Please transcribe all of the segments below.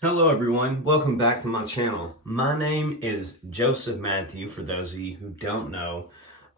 Hello everyone, welcome back to my channel. My name is Joseph Matthew, for those of you who don't know.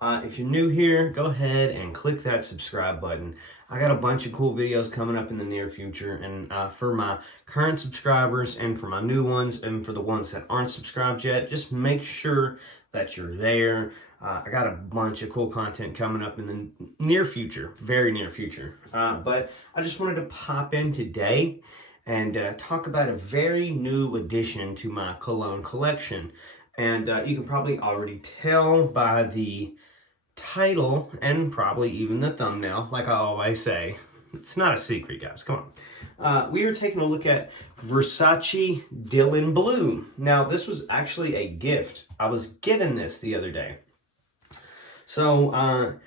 If you're new here, go ahead and click that subscribe button. I got a bunch of cool videos coming up in the near future, and for my current subscribers and for my new ones and for the ones that aren't subscribed yet, just make sure that you're there. I got a bunch of cool content coming up in the near future, very near future. But I just wanted to pop in today and talk about a very new addition to my cologne collection. And you can probably already tell by the title and probably even the thumbnail, like I always say. It's not a secret, guys. Come on. We are taking a look at Versace Dylan Blue. Now, this was actually a gift. I was given this the other day. So,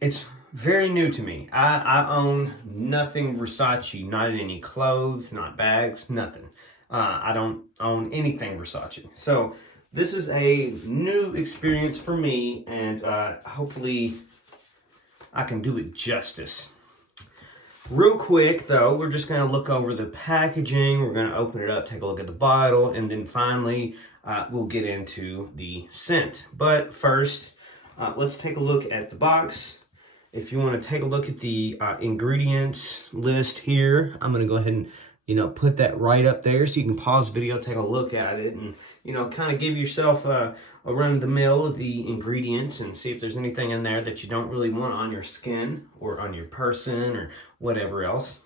it's very new to me. I own nothing Versace, not any clothes, not bags, nothing. I don't own anything Versace. So this is a new experience for me, and hopefully I can do it justice. Real quick though, we're just going to look over the packaging. We're going to open it up, take a look at the bottle, and then finally we'll get into the scent. But first, let's take a look at the box. If you want to take a look at the ingredients list here, I'm going to go ahead and, put that right up there so you can pause video, take a look at it, and, kind of give yourself a run of the mill of the ingredients and see if there's anything in there that you don't really want on your skin or on your person or whatever else.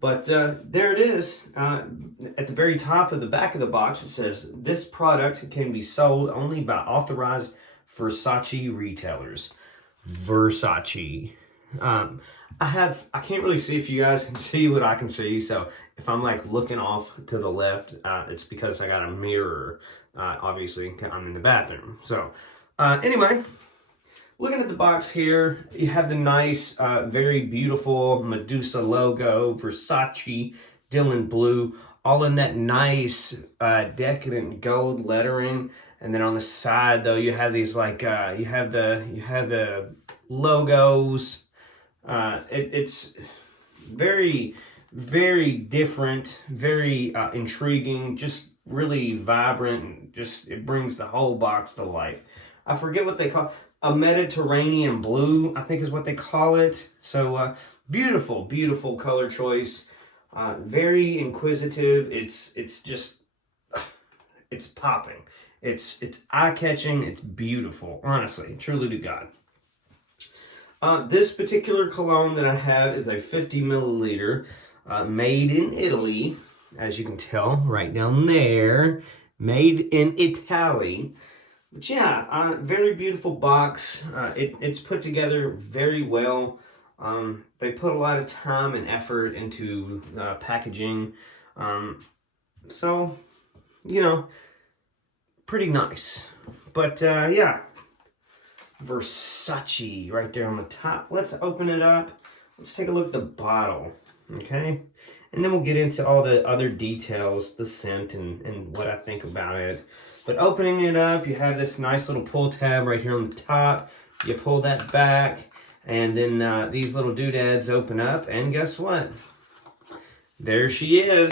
But there it is. At the very top of the back of the box, it says, "This product can be sold only by authorized Versace retailers." Versace. I can't really see if you guys can see what I can see, so if I'm like looking off to the left, it's because I got a mirror. Obviously, I'm in the bathroom. So, anyway, looking at the box here, you have the nice, very beautiful Medusa logo, Versace Dylan Blue, all in that nice, decadent gold lettering. And then on the side, though, you have these like you have the logos. It's very, very different, very intriguing, just really vibrant. And just it brings the whole box to life. I forget what they call a Mediterranean blue, I think is what they call it. So beautiful, beautiful color choice. Very inquisitive. It's just it's popping. It's eye-catching. It's beautiful. Honestly, truly to God. This particular cologne that I have is a 50 milliliter, made in Italy, as you can tell right down there, made in Italy. But yeah, very beautiful box. It's put together very well. They put a lot of time and effort into packaging. So, pretty nice. But yeah, Versace right there on the top. Let's open it up. Let's take a look at the bottle, okay? And then we'll get into all the other details, the scent and what I think about it. But opening it up, you have this nice little pull tab right here on the top. You pull that back, and then these little doodads open up, and guess what? There she is.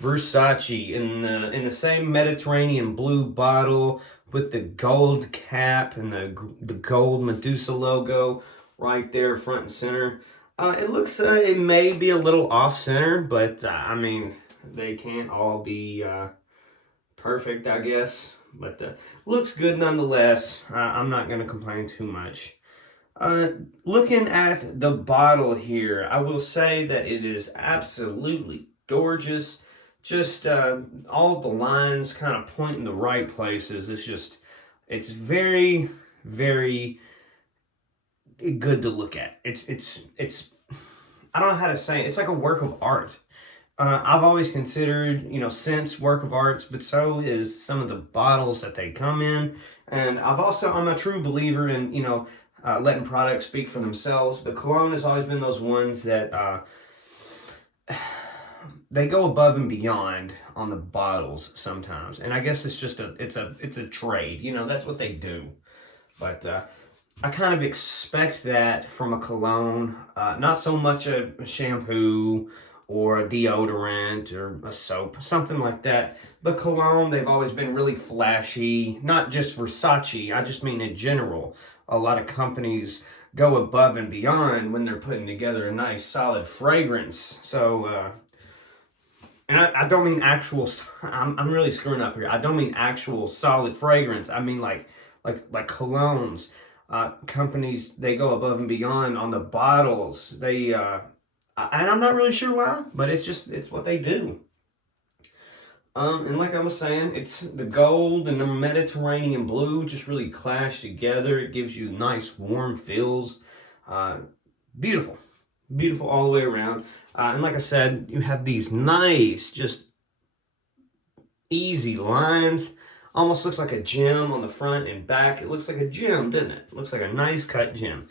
Versace in the same Mediterranean blue bottle with the gold cap and the gold Medusa logo right there front and center. It looks it may be a little off center, but I mean they can't all be perfect, I guess. But looks good nonetheless. I'm not gonna complain too much. Looking at the bottle here, I will say that it is absolutely gorgeous. Just all the lines kind of point in the right places. It's very, very good to look at. It's I don't know how to say it. It's like a work of art. I've always considered, scents work of art, but so is some of the bottles that they come in. And I'm a true believer in, letting products speak for themselves. But cologne has always been those ones that they go above and beyond on the bottles sometimes, and I guess it's just it's a trade. That's what they do. But I kind of expect that from a cologne, not so much a shampoo or a deodorant or a soap, something like that. But cologne, they've always been really flashy, not just Versace, I just mean in general. A lot of companies go above and beyond when they're putting together a nice solid fragrance. So, and I don't mean actual, I'm really screwing up here. I don't mean actual solid fragrance. I mean like colognes. Companies, they go above and beyond on the bottles. They, and I'm not really sure why, but it's what they do. And like I was saying, it's the gold and the Mediterranean blue just really clash together. It gives you nice warm feels. Beautiful. Beautiful all the way around. And like I said, you have these nice, just easy lines. Almost looks like a gem on the front and back. It looks like a gem, doesn't it? It looks like a nice cut gem.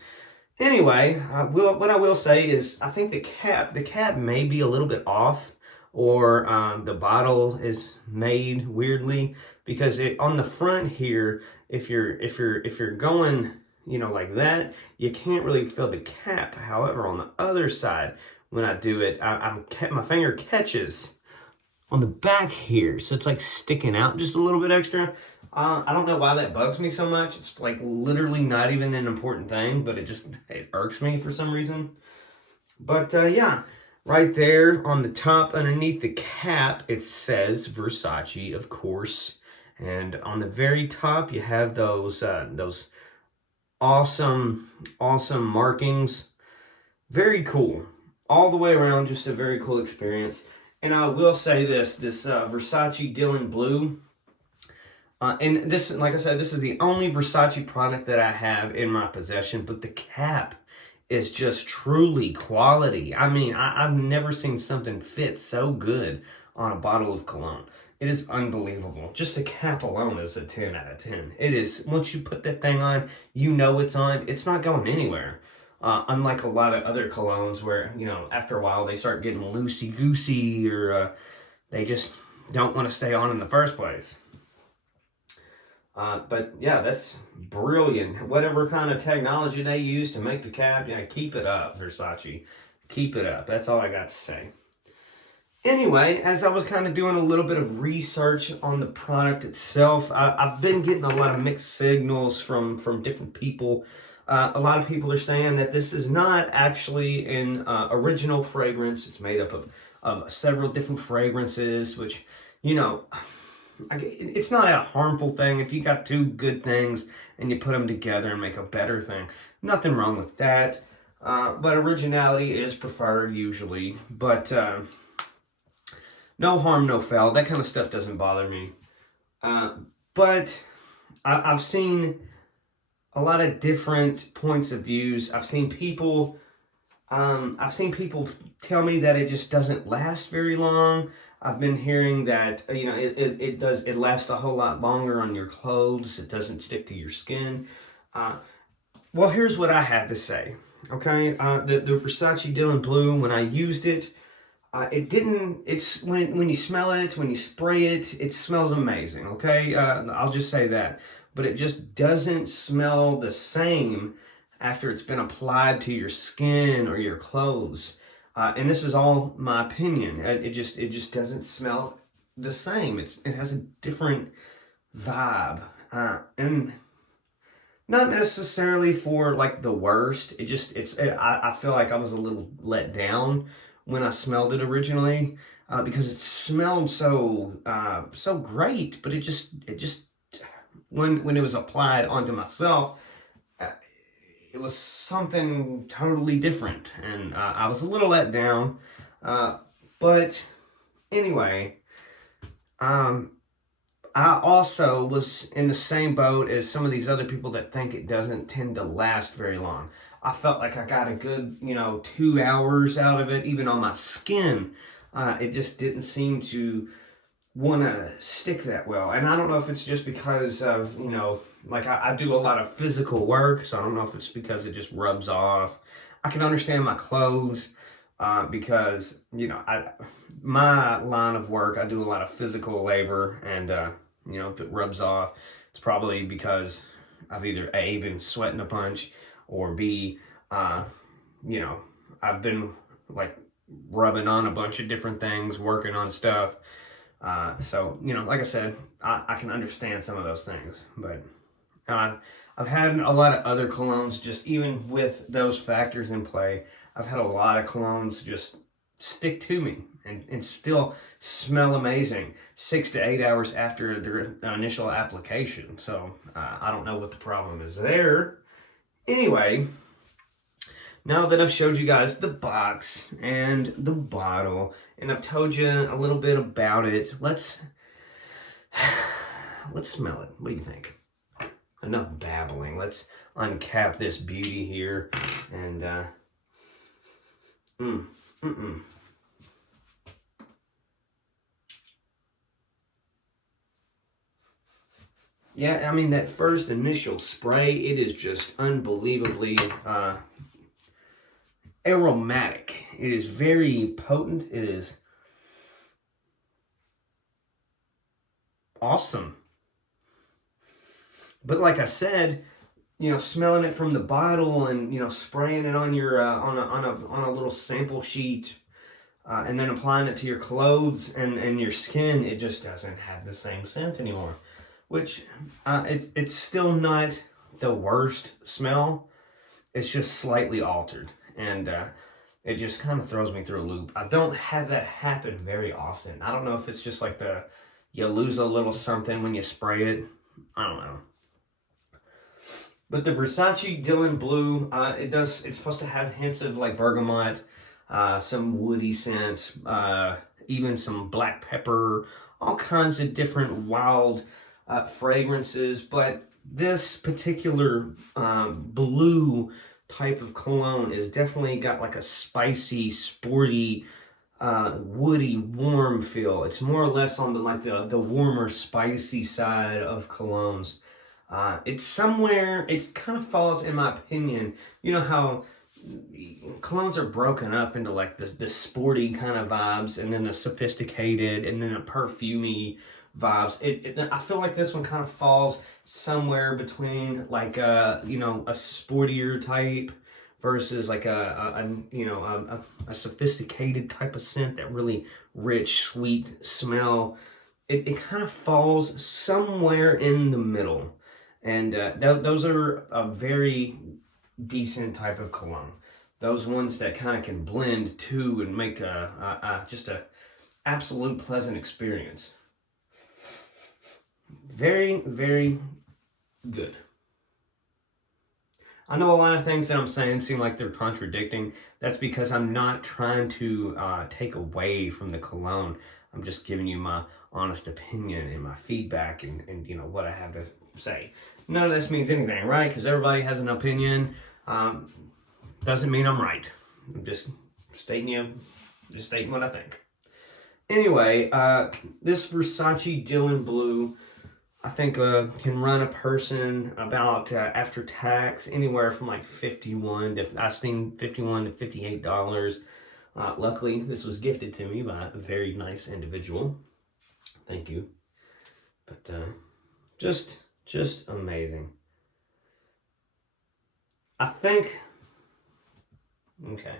Anyway, what I will say is I think the cap may be a little bit off, or the bottle is made weirdly, because on the front here, if you're going, you know, like that, you can't really feel the cap. However, on the other side, when I do it, my finger catches on the back here, so it's like sticking out just a little bit extra. I don't know why that bugs me so much. It's like literally not even an important thing, but it irks me for some reason. But yeah, right there on the top underneath the cap, it says Versace, of course. And on the very top, you have those awesome markings. Very cool. All the way around, just a very cool experience. And I will say this Versace Dylan Blue, and this, like I said, this is the only Versace product that I have in my possession, but the cap is just truly quality. I mean, I've never seen something fit so good on a bottle of cologne. It is unbelievable. Just the cap alone is a 10 out of 10. It is, once you put that thing on, you know it's on. It's not going anywhere. Unlike a lot of other colognes where, you know, after a while they start getting loosey-goosey, or they just don't want to stay on in the first place. But yeah, that's brilliant. Whatever kind of technology they use to make the cap, yeah, keep it up, Versace. Keep it up. That's all I got to say. Anyway, as I was kind of doing a little bit of research on the product itself, I've been getting a lot of mixed signals from different people. A lot of people are saying that this is not actually an original fragrance. It's made up of several different fragrances, which, you know, it's not a harmful thing. If you got two good things and you put them together and make a better thing, nothing wrong with that. But originality is preferred usually. But no harm, no foul. That kind of stuff doesn't bother me. But I've seen a lot of different points of views. I've seen people tell me that it just doesn't last very long. I've been hearing that, you know, it lasts a whole lot longer on your clothes. It doesn't stick to your skin. Well, here's what I had to say. Okay, the Versace Dylan Blue, when I used it, it's when you smell it, when you spray it, it smells amazing. Okay, I'll just say that. But it just doesn't smell the same after it's been applied to your skin or your clothes. And this is all my opinion. It just doesn't smell the same. It has a different vibe, and not necessarily for like the worst. I feel like I was a little let down when I smelled it originally, because it smelled so great, but it just when it was applied onto myself, it was something totally different, and I was a little let down. But anyway, I also was in the same boat as some of these other people that think it doesn't tend to last very long. I felt like I got a good, 2 hours out of it, even on my skin. It just didn't seem to want to stick that well. And I don't know if it's just because of, I do a lot of physical work, so I don't know if it's because it just rubs off. I can understand my clothes, because, my line of work, I do a lot of physical labor, and, if it rubs off, it's probably because I've either A, been sweating a bunch, or B, I've been rubbing on a bunch of different things, working on stuff. So, you know, like I said, I can understand some of those things. But I've had a lot of other colognes, just even with those factors in play, I've had a lot of colognes just stick to me and still smell amazing 6 to 8 hours after the initial application. So I don't know what the problem is there. Anyway, now that I've showed you guys the box and the bottle, and I've told you a little bit about it, let's smell it. What do you think? Enough babbling. Let's uncap this beauty here. And, Yeah, I mean, that first initial spray, it is just unbelievably aromatic. It is very potent. It is awesome. But like I said, you know, smelling it from the bottle and, you know, spraying it on your on a little sample sheet, and then applying it to your clothes and your skin, it just doesn't have the same scent anymore. Which it's still not the worst smell. It's just slightly altered, and it just kind of throws me through a loop. I don't have that happen very often. I don't know if it's just like you lose a little something when you spray it. I don't know. But the Versace Dylan Blue, it's supposed to have hints of like bergamot, some woody scents, even some black pepper, all kinds of different wild fragrances. But this particular blue type of cologne is definitely got like a spicy, sporty, woody, warm feel. It's more or less on the warmer, spicy side of colognes. It's somewhere, it kind of falls, in my opinion, you know how colognes are broken up into like the sporty kind of vibes, and then the sophisticated, and then the perfumey vibes. I feel like this one kind of falls somewhere between like you know, a sportier type versus like a sophisticated type of scent, that really rich, sweet smell. It kind of falls somewhere in the middle. And those are a very decent type of cologne. Those ones that kind of can blend too and make just a absolute pleasant experience. Very, very good. I know a lot of things that I'm saying seem like they're contradicting. That's because I'm not trying to take away from the cologne. I'm just giving you my honest opinion and my feedback and you know, what I have to say. None of this means anything, right? Because everybody has an opinion. Doesn't mean I'm right. I'm just stating what I think. Anyway, this Versace Dylan Blue, I think can run a person about after tax anywhere from like $51 to $51 to $58. Luckily, this was gifted to me by a very nice individual. Thank you. But just amazing. I think. Okay.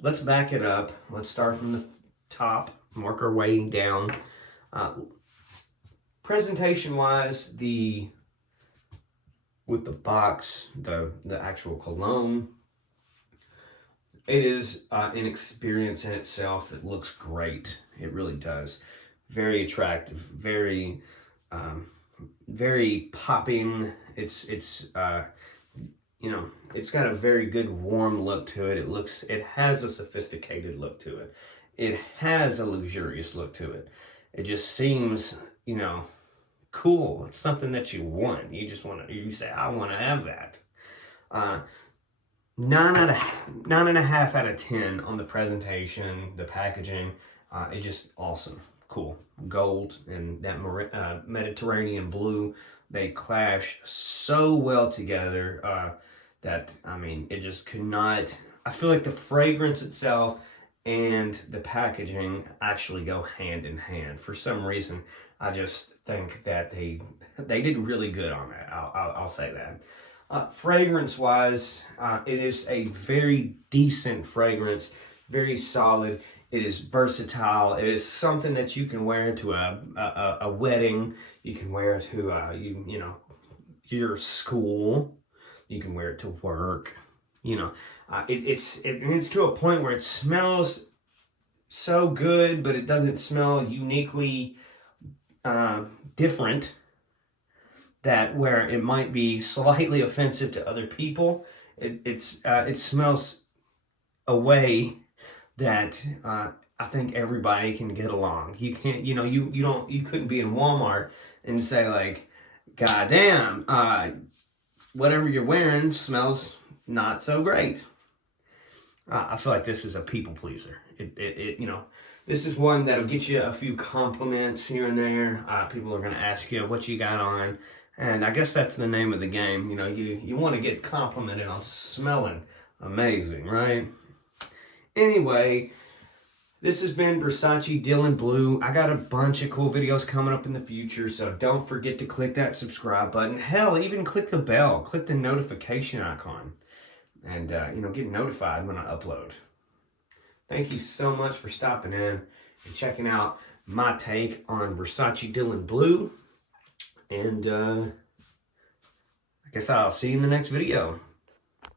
Let's back it up. Let's start from the top, work our way down. Presentation wise, with the box, the actual cologne, it is an experience in itself. It looks great. It really does. Very attractive. Very popping. It's you know, it's got a very good warm look to it. It has a sophisticated look to it. It has a luxurious look to it. It just seems, you know, cool. It's something that you want. You say, I want to have that. 9.5 out of 10 on the presentation, the packaging. It's just awesome. Cool. Gold and that Mediterranean blue, they clash so well together that, I mean, it just could not. I feel like the fragrance itself and the packaging actually go hand in hand. For some reason, I just think that they did really good on that. I'll say that. Fragrance-wise, it is a very decent fragrance, very solid. It is versatile. It is something that you can wear to a wedding. You can wear it to you know, your school. You can wear it to work. You know, it's to a point where it smells so good, but it doesn't smell uniquely different. That where it might be slightly offensive to other people, it smells a way that I think everybody can get along. You can't, you know, you couldn't be in Walmart and say like, God damn, whatever you're wearing smells not so great. I feel like this is a people pleaser. You know, this is one that'll get you a few compliments here and there. People are going to ask you what you got on. And I guess that's the name of the game. You know, you want to get complimented on smelling amazing, right? Anyway, this has been Versace Dylan Blue. I got a bunch of cool videos coming up in the future, so don't forget to click that subscribe button. Hell, even click the bell. Click the notification icon. And, you know, get notified when I upload. Thank you so much for stopping in and checking out my take on Versace Dylan Blue. And I guess I'll see you in the next video.